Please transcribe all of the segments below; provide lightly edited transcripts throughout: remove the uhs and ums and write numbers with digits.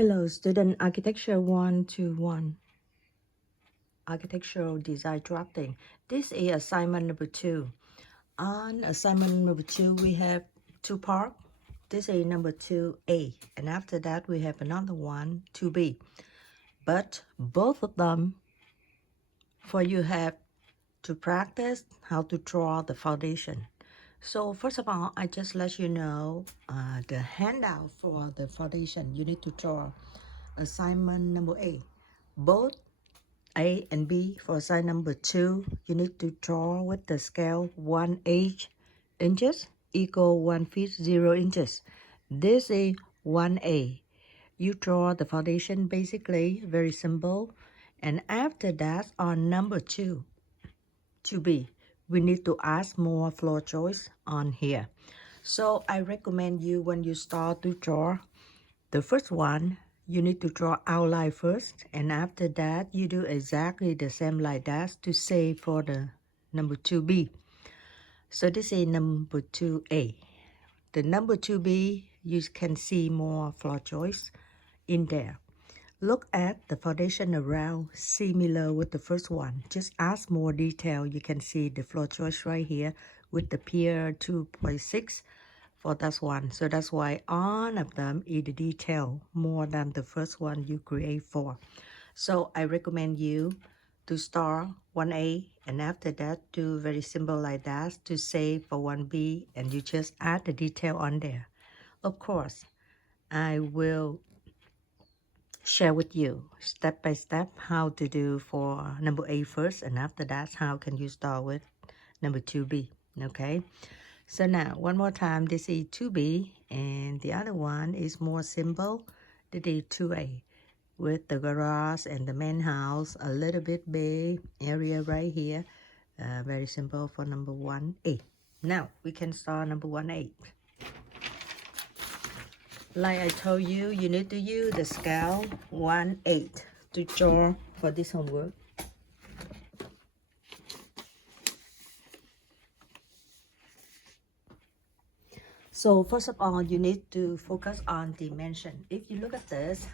Hello, student architecture 121. Architectural design drafting. This is assignment number 2. On assignment number 2, we have 2 parts. This is number 2A. And after that, we have another one, 2B. But both of them, for you have to practice how to draw the foundation. So first of all, I just let you know the handout for the foundation. You need to draw assignment number A. Both A and B for assignment number 2, you need to draw with the scale 1/8 inches equal 1 feet 0 inches. This is 1A. You draw the foundation basically, very simple. And after that, on number 2B, we need to add more floor choice on here. So I recommend you when you start to draw the first one, you need to draw outline first, and after that you do exactly the same like that to say for the number 2B. So this is number 2A. The number 2B, you can see more floor choice in there. Look at the foundation around, similar with the first one. Just add more detail. You can see the floor choice right here with the pier 2.6 for that one. So that's why all of them is the detail more than the first one you create for. So I recommend you to start 1A and after that do very simple like that to save for 1B, and you just add the detail on there. Of course, I will share with you step by step how to do for number A first, and after that how can you start with number 2B. Okay, so now one more time, this is 2B and the other one is more simple. This is 2A with the garage and the main house, a little bit big area right here. Very simple for number 1A. Now we can start number 1A. Like I told you, you need to use the scale 1/8 to draw for this homework. So first of all, you need to focus on dimension. If you look at this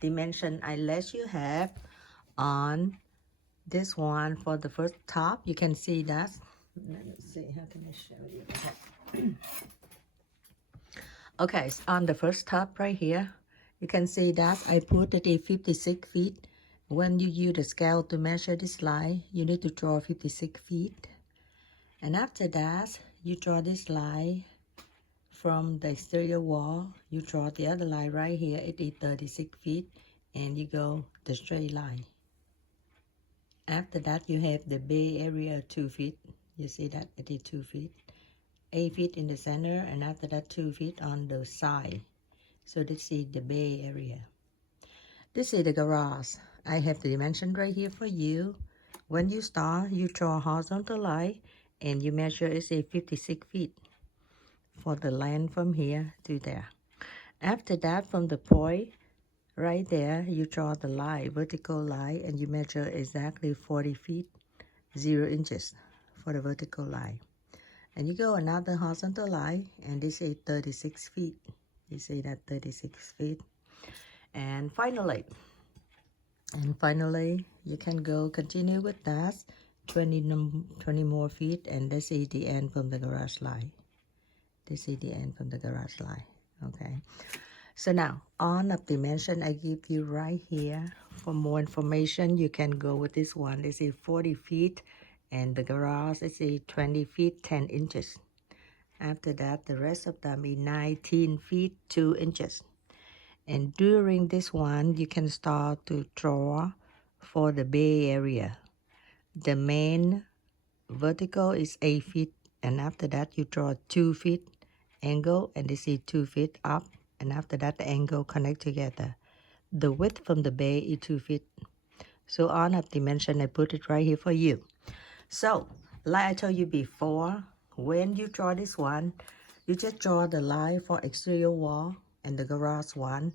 dimension I let you have on this one for the first top, you can see that. Let me see, how can I show you? Okay, so on the first top right here, you can see that I put it at 56 feet. When you use the scale to measure this line, you need to draw 56 feet. And after that, you draw this line from the exterior wall. You draw the other line right here, it is 36 feet, and you go the straight line. After that, you have the bay area 2 feet. You see that it is 2 feet. 8 feet in the center, and after that 2 feet on the side. So this is the bay area. This is the garage. I have the dimension right here for you. When you start, you draw a horizontal line and you measure it's a 56 feet for the length from here to there. After that, from the point right there, you draw the line, vertical line, and you measure exactly 40 feet 0 inches for the vertical line. And you go another horizontal line, and this is 36 feet. You see that 36 feet. And finally, you can go continue with that 20 more feet, and this is the end from the garage line. This is the end from the garage line. Okay. So now, on of dimension I give you right here. For more information, you can go with this one. This is 40 feet, and the garage is 20 feet 10 inches. After that, the rest of them is 19 feet 2 inches. And during this one, you can start to draw for the bay area. The main vertical is 8 feet, and after that you draw 2 feet angle, and this is 2 feet up, and after that the angle connect together. The width from the bay is 2 feet. So on of dimension, I put it right here for you. So like I told you before, when you draw this one, you just draw the line for exterior wall and the garage one,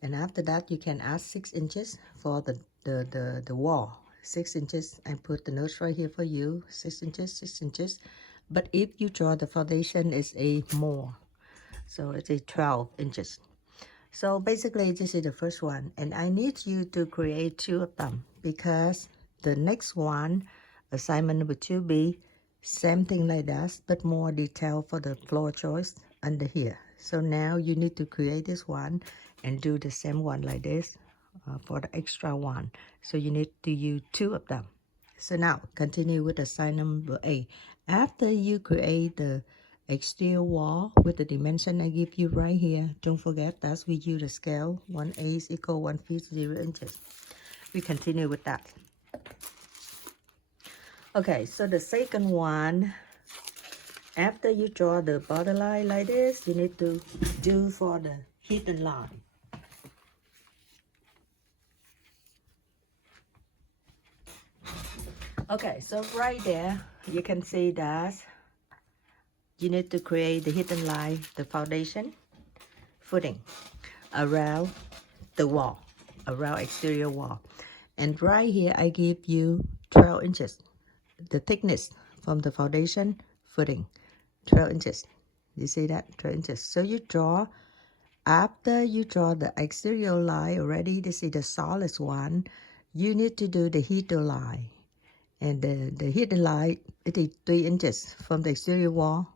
and after that you can add 6 inches for the wall. 6 inches, I put the notes right here for you. 6 inches, 6 inches. But if you draw the foundation, it's a more, so it's a 12 inches. So basically this is the first one, and I need you to create 2 of them because the next one, assignment number 2B, same thing like that, but more detail for the floor choice under here. So now you need to create this one and do the same one like this for the extra one. So you need to use 2 of them. So now continue with assignment number A. After you create the exterior wall with the dimension I give you right here, don't forget that we use the scale 1/8 is equal 1 feet 0 inches. We continue with that. Okay, so the second one, after you draw the borderline like this, you need to do for the hidden line. Okay, so right there, you can see that you need to create the hidden line, the foundation, footing around the wall, around exterior wall. And right here, I give you 12 inches, the thickness from the foundation, footing, 12 inches. You see that? 12 inches. So you draw, after you draw the exterior line already, this is the solid one, you need to do the hidden line. And the hidden line, it is 3 inches from the exterior wall.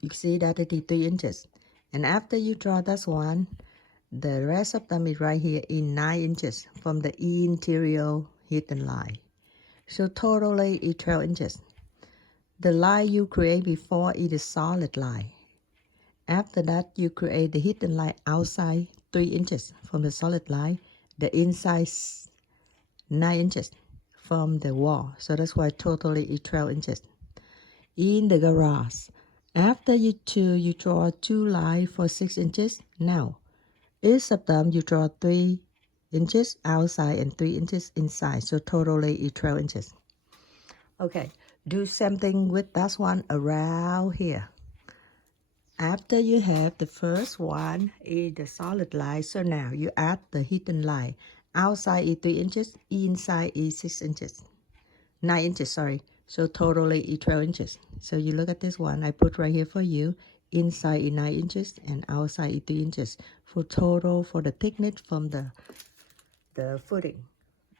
You see that it is 3 inches. And after you draw that one, the rest of them is right here in 9 inches from the interior hidden line. So totally is 12 inches. The line you create before is a solid line. After that, you create the hidden line outside 3 inches from the solid line. The inside 9 inches from the wall. So that's why totally is 12 inches. In the garage, after you draw 2 lines for 6 inches. Now, each of them you draw 3 inches outside and 3 inches inside. So totally is 12 inches. Okay, do something with that one around here. After you have the first one is the solid line. So now you add the hidden line. Outside is 3 inches, inside is 6 inches. 9 inches, sorry. So totally is 12 inches. So you look at this one I put right here for you. Inside is 9 inches and outside is 3 inches. For total, for the thickness from the footing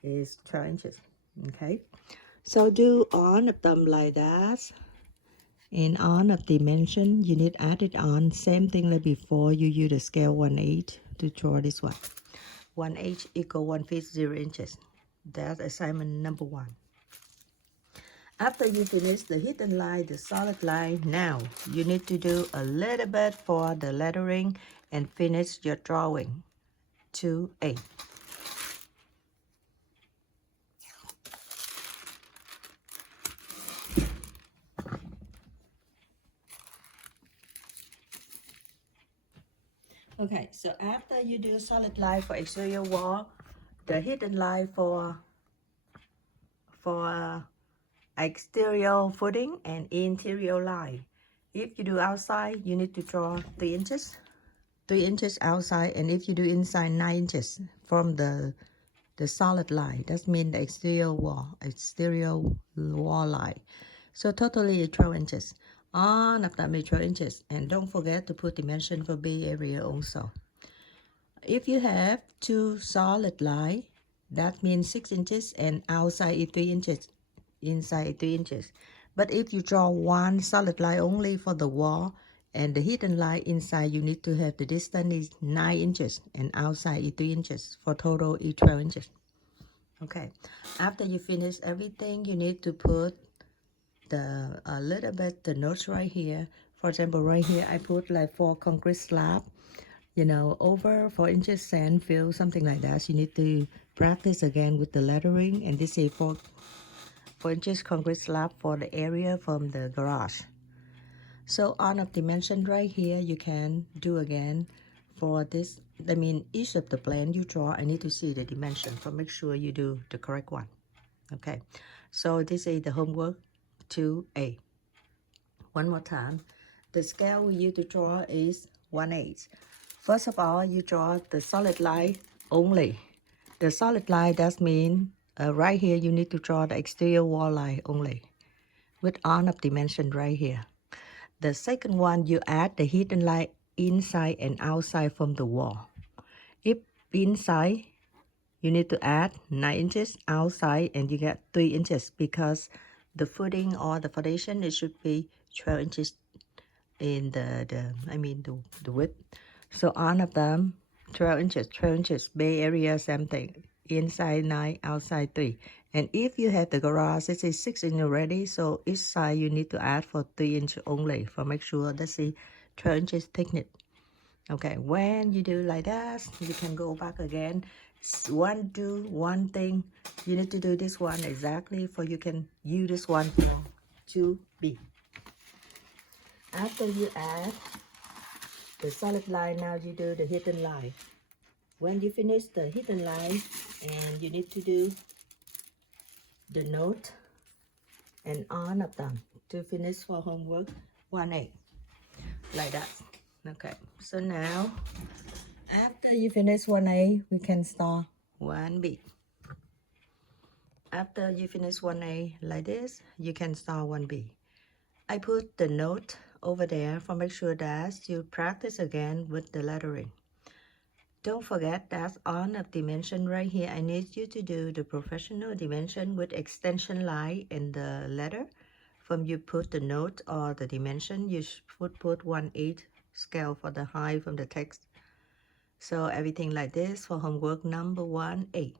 is 12 inches. Okay. So do on of them like that. And on of dimension, you need add it on. Same thing like before, you use the scale 1/8 to draw this one. 1/8 equal 1 feet 0 inches. That's assignment number 1. After you finish the hidden line, the solid line, now you need to do a little bit for the lettering and finish your drawing. 2A. Okay, so after you do solid line for exterior wall, the hidden line for exterior footing and interior line. If you do outside, you need to draw 3 inches. 3 inches outside, and if you do inside, 9 inches from the solid line. That means the exterior wall line. So totally 12 inches. On of that 12 inches. And don't forget to put dimension for B area also. If you have 2 solid line, that means 6 inches, and outside is 3 inches, inside is 3 inches. But if you draw 1 solid line only for the wall and the hidden line inside, you need to have the distance is 9 inches and outside is 3 inches. For total is 12 inches. Okay, after you finish everything, you need to put a little bit the notes right here. For example, right here I put like 4 concrete slab, you know, over 4 inches sand fill, something like that. So you need to practice again with the lettering. And this is 4 inches concrete slab for the area from the garage. So on of dimension right here, you can do again for this. I mean, each of the plan you draw, I need to see the dimension to make sure you do the correct one. Okay, so this is the homework 2A. One more time, the scale we use to draw is 1/8. First of all, you draw the solid line only. The solid line, that means right here you need to draw the exterior wall line only with on of dimension right here. The second one, you add the hidden line inside and outside from the wall. If inside, you need to add 9 inches, outside, and you get 3 inches because the footing or the foundation, it should be 12 inches in the width. So all of them 12 inches. Bay area, same thing. Inside 9, outside 3. And if you have the garage, this is 6 inch already, so each side you need to add for 3 inch only for make sure that's the 12 inches thickness. Okay, when you do like that, you can go back again. One thing, you need to do this one exactly for you can use this one for 2B. After you add the solid line, now you do the hidden line. When you finish the hidden line, and you need to do the note and on of them to finish for homework 1A, like that. Okay, so now after you finish 1A, we can start 1B. After you finish 1A like this, you can start 1B. I put the note over there for make sure that you practice again with the lettering. Don't forget that on of dimension right here, I need you to do the professional dimension with extension line in the letter. From you put the note or the dimension, you should put 1/8 scale for the height from the text. So everything like this for homework number 1A.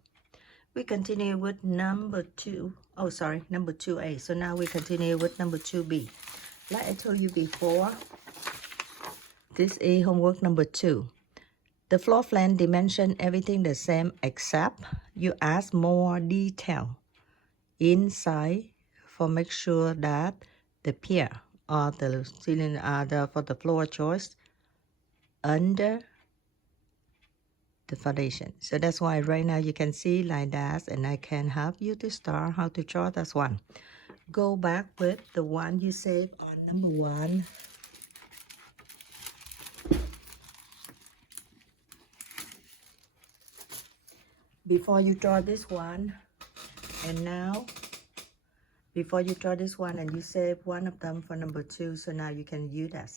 We continue with number 2A. So now we continue with number 2B. Like I told you before, this is homework number 2. The floor plan dimension, everything the same except you add more detail inside for make sure that the pier or the ceiling for the floor choice under the foundation. So that's why right now you can see like that, and I can help you to start how to draw this one. Go back with the one you saved on number 1. Before you draw this one, and now before you draw this one and you save one of them for number 2, so now you can use that.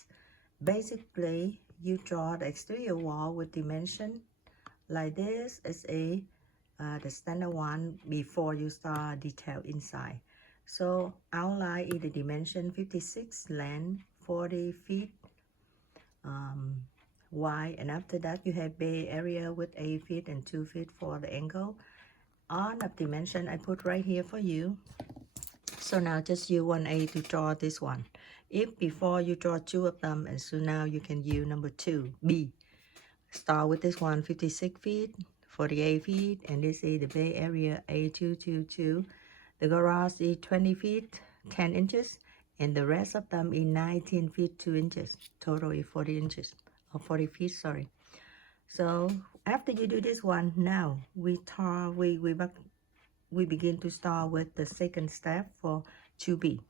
Basically, you draw the exterior wall with dimension like this is the standard one before you start detail inside. So outline is the dimension 56 length, 40 feet wide, and after that you have bay area with 8 feet and 2 feet for the angle. On of dimension I put right here for you. So now just use 1A to draw this one. If before you draw 2 of them, and so now you can use number 2B. Start with this one, 56 feet, 48 feet, and this is the bay area A222. The garage is 20 feet, 10 inches, and the rest of them is 19 feet, 2 inches. Total is 40 inches, or 40 feet, sorry. So after you do this one, now we begin to start with the second step for 2B.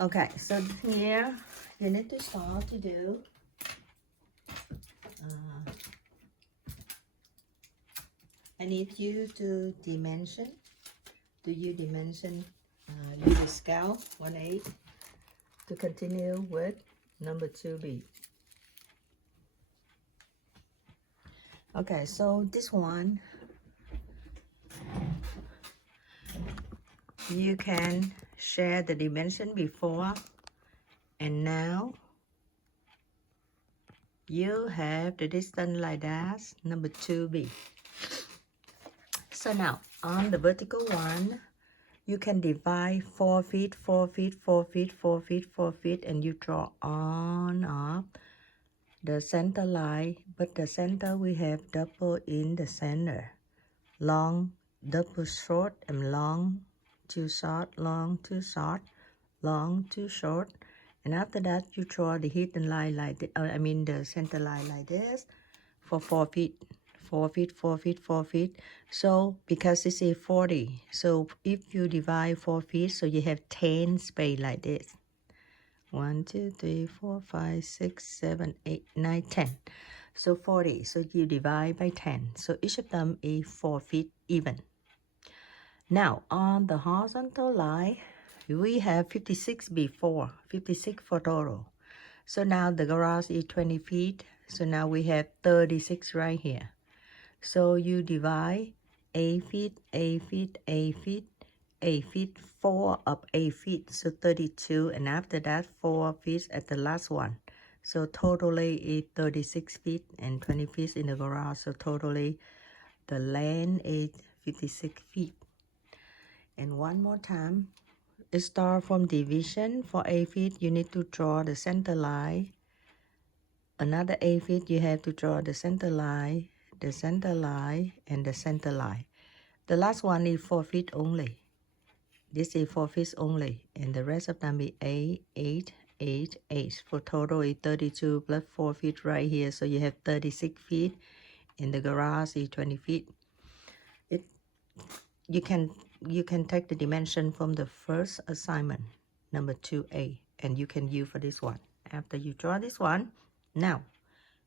Okay, so here you need to start to do I need you to dimension. Do you dimension use a scale 1/8 to continue with number 2B. Okay, so this one you can share the dimension before and now you have the distance like that, number 2B. So now on the vertical one, you can divide 4 feet, 4 feet, 4 feet, 4 feet, 4 feet, and you draw on up the center line, but the center we have double in the center. Long, double short, and long, too short, long, too short, long, too short. And after that, you draw the hidden line like this, the center line like this for 4 feet. 4 feet, 4 feet, 4 feet. So because this is 40, so if you divide 4 feet, so you have 10 space like this. 1, 2, 3, 4, 5, 6, 7, 8, 9, 10. So 40. So you divide by 10. So each of them is 4 feet even. Now on the horizontal line, we have 56 before, 56 for total. So now the garage is 20 feet. So now we have 36 right here. So you divide A feet, A feet, A feet, A feet, 4 of A feet, so 32, and after that 4 feet at the last one. So totally is 36 feet and 20 feet in the garage, so totally the length is 56 feet. And one more time, start from division. For A feet, you need to draw the center line. Another A feet, you have to draw the center line, the center line, and the center line. The last one is 4 feet only. This is 4 feet only, and the rest of them is 8, 8, 8, 8. For total is 32 plus 4 feet right here, so you have 36 feet. In the garage is 20 feet. You can take the dimension from the first assignment, number 2A, and you can use for this one. After you draw this one, now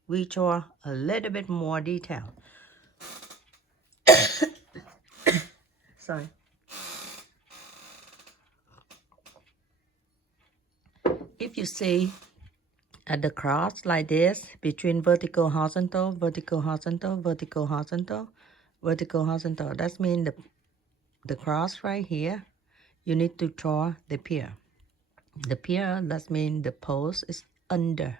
we draw a little bit more detail. Sorry. If you see at the cross like this, between vertical, horizontal, vertical, horizontal, vertical, horizontal, vertical, horizontal, that means the cross right here, you need to draw the pier. The pier, that means the post is under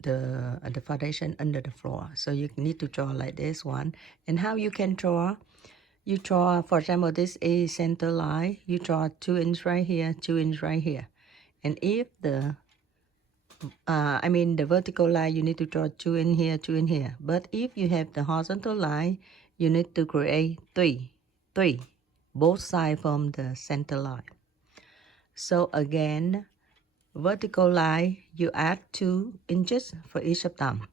the foundation, under the floor. So you need to draw like this one. And how you can draw? You draw, for example, this is center line. You draw 2 inch right here, 2 inch right here. And if the the vertical line, you need to draw 2 in here, 2 in here. But if you have the horizontal line, you need to create 3, both sides from the center line. So again, vertical line, you add 2 inches for each of them.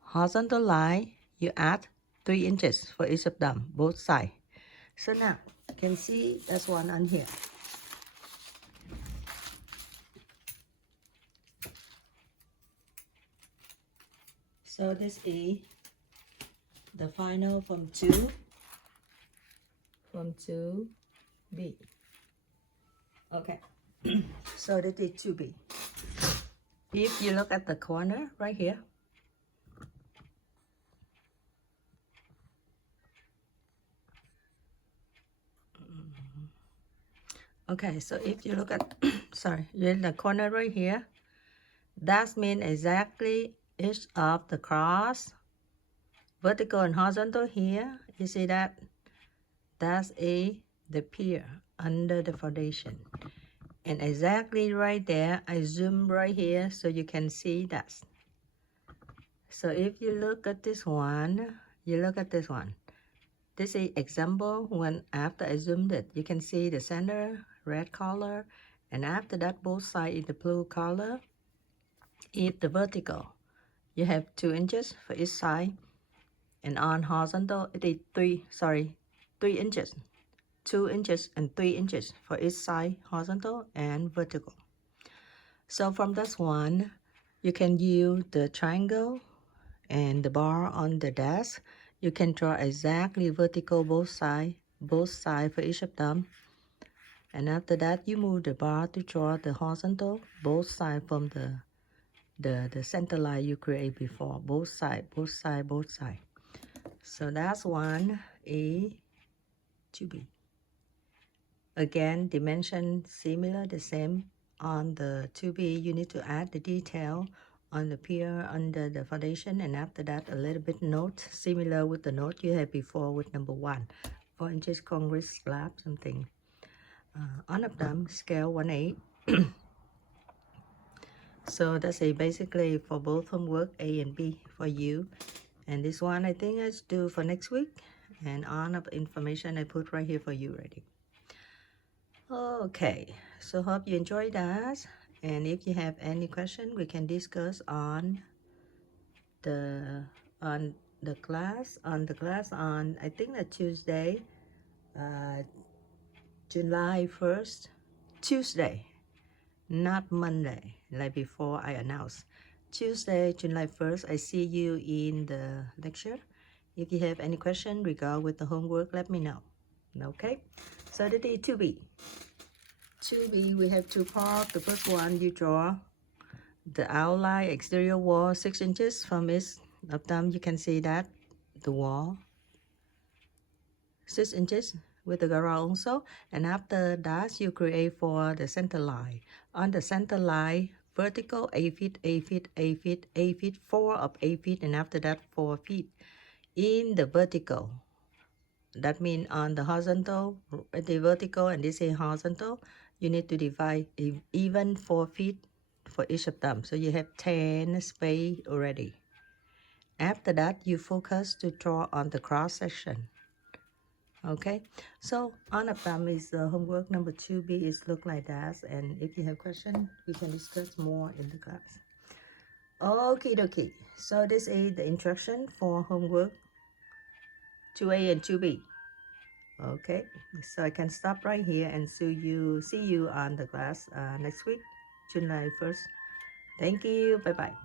Horizontal line, you add 3 inches for each of them, both sides. So now, you can see there's one on here. So this is the final from 2B. Okay, so this is 2B. If you look at the corner right here, okay, so if you look at, sorry, in the corner right here, that means exactly each of the cross, vertical and horizontal here, you see that? That's the pier under the foundation. And exactly right there, I zoom right here so you can see that. So if you look at this one, you look at this one. This is example when after I zoomed it, you can see the center red color, and after that both sides is the blue color. If the vertical, you have 2 inches for each side, and on horizontal it is 3 inches. 2 inches and 3 inches for each side, horizontal and vertical. So from this one, you can use the triangle and the bar on the desk. You can draw exactly vertical both sides for each of them. And after that, you move the bar to draw the horizontal both sides from the center line you create before. Both sides, both sides, both sides. So that's one A to B. Again, dimension similar, the same. On the 2B, you need to add the detail on the pier under the foundation, and after that, a little bit note, similar with the note you had before with number 1. 4 inches concrete slab, something. All of them, scale 1/8. So that's basically for both homework A and B for you. And this one, I think I do for next week. And all of the information I put right here for you already. Okay, so hope you enjoyed that, and if you have any question, we can discuss on the class on I think that Tuesday, July 1st, Tuesday, not Monday like before I announced. Tuesday, July 1st, I see you in the lecture. If you have any question regarding with the homework, let me know. Okay, so that is 2B. 2B, we have 2 parts. The first one, you draw The outline exterior wall 6 inches from each of them. You can see that the wall 6 inches with the garage also. And after that, you create for the center line. On the center line, vertical 8 feet, 8 feet, 8 feet, 8 feet, 4 of 8 feet, and after that 4 feet. In the vertical, that means on the horizontal, the vertical, and this is horizontal, you need to divide even 4 feet for each of them. So you have 10 space already. After that, you focus to draw on the cross section. Okay, so on of them is homework number 2B is look like that. And if you have questions, we can discuss more in the class. Okay, dokie. So this is the instruction for homework 2A and 2B. Okay, so I can stop right here and see you on the class next week, July 1st. Thank you. Bye bye.